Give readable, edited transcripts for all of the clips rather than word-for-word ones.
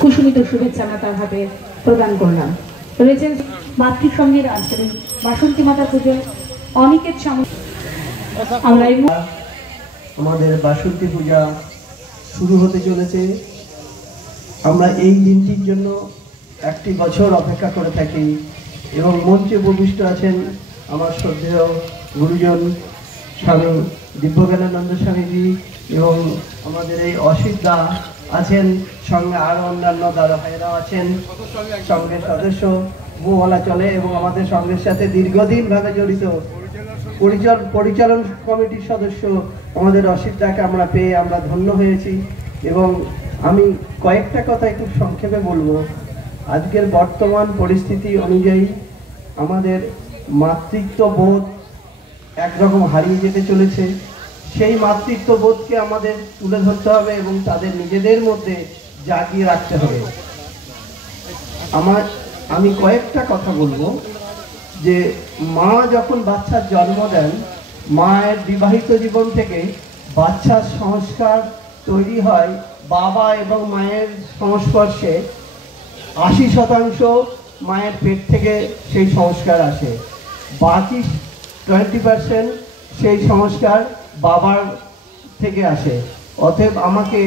কুসুমিত শুভেচ্ছা মাতাভাবে প্রদান করলাম। রয়েছেন মাতৃসংঘের আঞ্চলিক বাসন্তী মাতা পুজো অনিকেত সামন্ত। আমরা আমাদের বাসন্তী পূজা শুরু হতে চলেছে। আমরা এই দিনটির জন্য একটি বছর অপেক্ষা করে থাকি এবং মঞ্চে উপবিষ্ট আছেন আমার শ্রদ্ধেয় গুরুজন স্বামী দিব্যজ্ঞানানন্দ স্বামীজি এবং আমাদের এই অসিত দা আছেন, সঙ্গে আরও অন্যান্য দাদা ভাইরাও আছেন, সঙ্গের সদস্য বলা চলে এবং আমাদের সঙ্গের সাথে দীর্ঘদিনভাবে জড়িত পরিচালন কমিটির সদস্য আমাদের অসিত দাকে আমরা পেয়ে আমরা ধন্য হয়েছি। এবং আমি কয়েকটা কথা একটু সংক্ষেপে বলবো। আজকের বর্তমান পরিস্থিতি অনুযায়ী আমাদের মাতৃত্ব বোধ একরকম হারিয়ে যেতে চলেছে। সেই মাতৃত্ব বোধকে আমাদের তুলে ধরতে হবে এবং তাদের নিজেদের মধ্যে জাগিয়ে রাখতে হবে। আমি কয়েকটা কথা বলবো যে মা যখন বাচ্চার জন্ম দেন, মায়ের বিবাহিত জীবন থেকে বাচ্চার সংস্কার তৈরি হয় বাবা এবং মায়ের সংস্পর্শে। 80% মায়ের পেট থেকে সেই সংস্কার আসে, বাকি 20% সেই সংস্কার বাবার থেকে আসে। অতএব আমাকে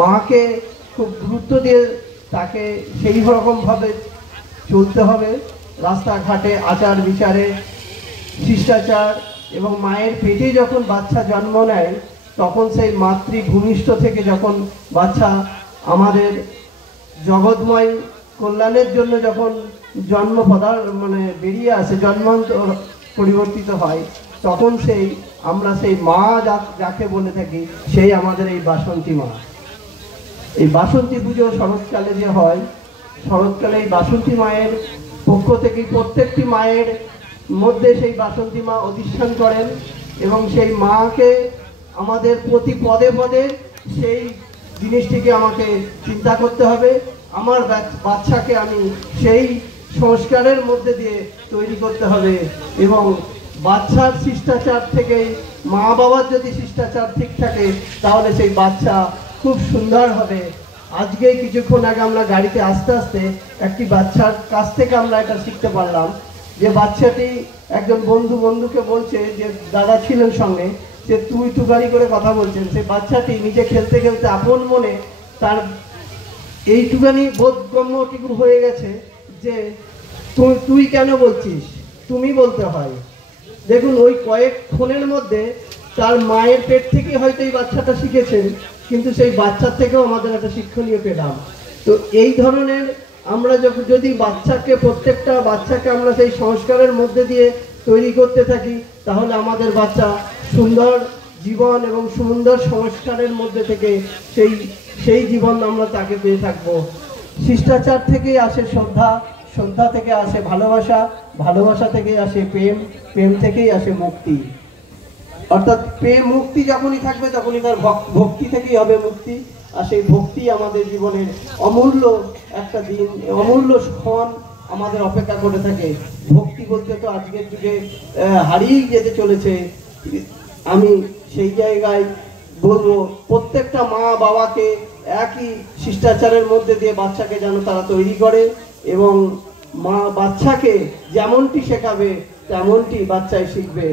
মাকে খুব গুরুত্ব দিয়ে তাকে সেই রকমভাবে চলতে হবে। রাস্তাঘাটে আচার বিচারে শিষ্টাচার এবং মায়ের পেটে যখন বাচ্চা জন্ম নেয় তখন সেই মাতৃভূমিষ্ঠ থেকে যখন বাচ্চা আমাদের জগৎময় কল্যাণের জন্য যখন জন্ম বেরিয়ে আসে, জন্মান্তর পরিবর্তিত হয়, তখন আমরা সেই মা যাকে বলে থাকি সেই আমাদের এই বাসন্তী মা। এই বাসন্তী পুজো শরৎকালে যে হয়, শরৎকালে এই বাসন্তী মায়ের পক্ষ থেকে প্রত্যেকটি মায়ের মধ্যে সেই বাসন্তী মা অধিষ্ঠান করেন এবং সেই মাকে আমাদের প্রতি পদে পদে সেই জিনিসটিকে আমাকে চিন্তা করতে হবে। আমার বাচ্চাকে আমি সেই সংস্কারের মধ্যে দিয়ে তৈরি করতে হবে এবং বাচ্চার শিষ্টাচার থেকে মা বাবার যদি শিষ্টাচার ঠিক থাকে তাহলে সেই বাচ্চা খুব সুন্দর হবে। আজকে কিছুক্ষণ আগে আমরা গাড়িতে আস্তে আস্তে একটি বাচ্চার কাছ থেকে আমরা এটা শিখতে পারলাম যে বাচ্চাটি একজন বন্ধুকে বলছে, যে দাদা ছিলেন সঙ্গে, যে তুই গাড়ি করে কথা বলছেন। সেই বাচ্চাটি নিজে খেলতে খেলতে আপন মনে তার এইটুখানি বোধগম্যটুকু হয়ে গেছে যে তুই কেন বলছিস, তুমি বলতে হয়। দেখুন, ওই কয়েকক্ষণের মধ্যে তার মায়ের পেট থেকে হয়তো এই বাচ্চাটা শিখেছেন, কিন্তু সেই বাচ্চার থেকেও আমাদের একটা শিক্ষণীয় পেলাম। তো এই ধরনের আমরা যদি প্রত্যেকটা বাচ্চাকে আমরা সেই সংস্কারের মধ্যে দিয়ে তৈরি করতে থাকি তাহলে আমাদের বাচ্চা সুন্দর জীবন এবং সুন্দর সংস্কারের মধ্যে থেকে সেই জীবন আমরা তাকে পেয়ে থাকবো। শিষ্টাচার থেকেই আসে শ্রদ্ধা, শ্রদ্ধা থেকে আসে ভালোবাসা, ভালোবাসা থেকেই আসে প্রেম, প্রেম থেকেই আসে মুক্তি। অর্থাৎ প্রেম মুক্তি যখনই থাকবে তখনই তার ভক্তি থেকেই হবে মুক্তি। আর সেই ভক্তি আমাদের জীবনের অমূল্য একটা দিন, অমূল্য ক্ষণ আমাদের অপেক্ষা করে থাকে। ভক্তি বলতে তো আজকের যুগে হারিয়েই যেতে চলেছে। আমি সেই জায়গায় বলবো প্রত্যেকটা মা বাবাকে একই শিষ্টাচারের মধ্যে দিয়ে বাচ্চাকে যেন তারা তৈরি করে এবং মা বাচ্চাকে যেমনটি শেখাবে তেমনটি বাচ্চাই শিখবে।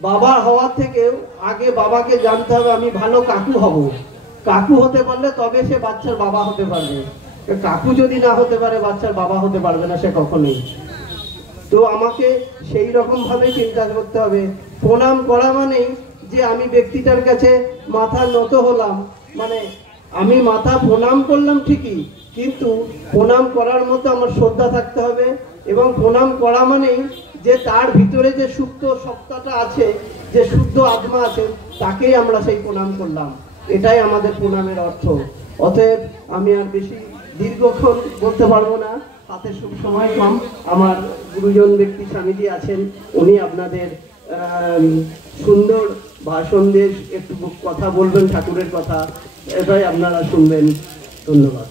বাবা হওয়ার থেকেও আগে বাবাকে জানতে হবে আমি ভালো কাকু হব। কাকু হতে পারলে তবে সে বাচ্চার বাবা হতে পারবে। কাকু যদি না হতে পারে বাচ্চার বাবা হতে পারবে না সে কখনোই। তো আমাকে সেই রকম ভাবে চিন্তা করতে হবে। প্রণাম করা মানেই যে আমি ব্যক্তিটার কাছে মাথা নত হলাম, আমি মাথা প্রণাম করলাম ঠিকই, কিন্তু প্রণাম করার মতো আমার শ্রদ্ধা থাকতে হবে এবং প্রণাম করা মানেই যে তার ভিতরে যে সুপ্ত সত্তাটা আছে, যে শুদ্ধ আত্মা আছে, তাকেই আমরা সেই প্রণাম করলাম। এটাই আমাদের প্রণামের অর্থ। অতএব আমি আর বেশি দীর্ঘক্ষণ বলতে পারবো না, হাতে সময় কম। আমার গুরুজন ব্যক্তি স্বামীজি আছেন, উনি আপনাদের সুন্দর ভাষণ দিয়ে একটু কথা বলবেন ঠাকুরের কথা, এটাই আপনারা শুনবেন। ধন্যবাদ।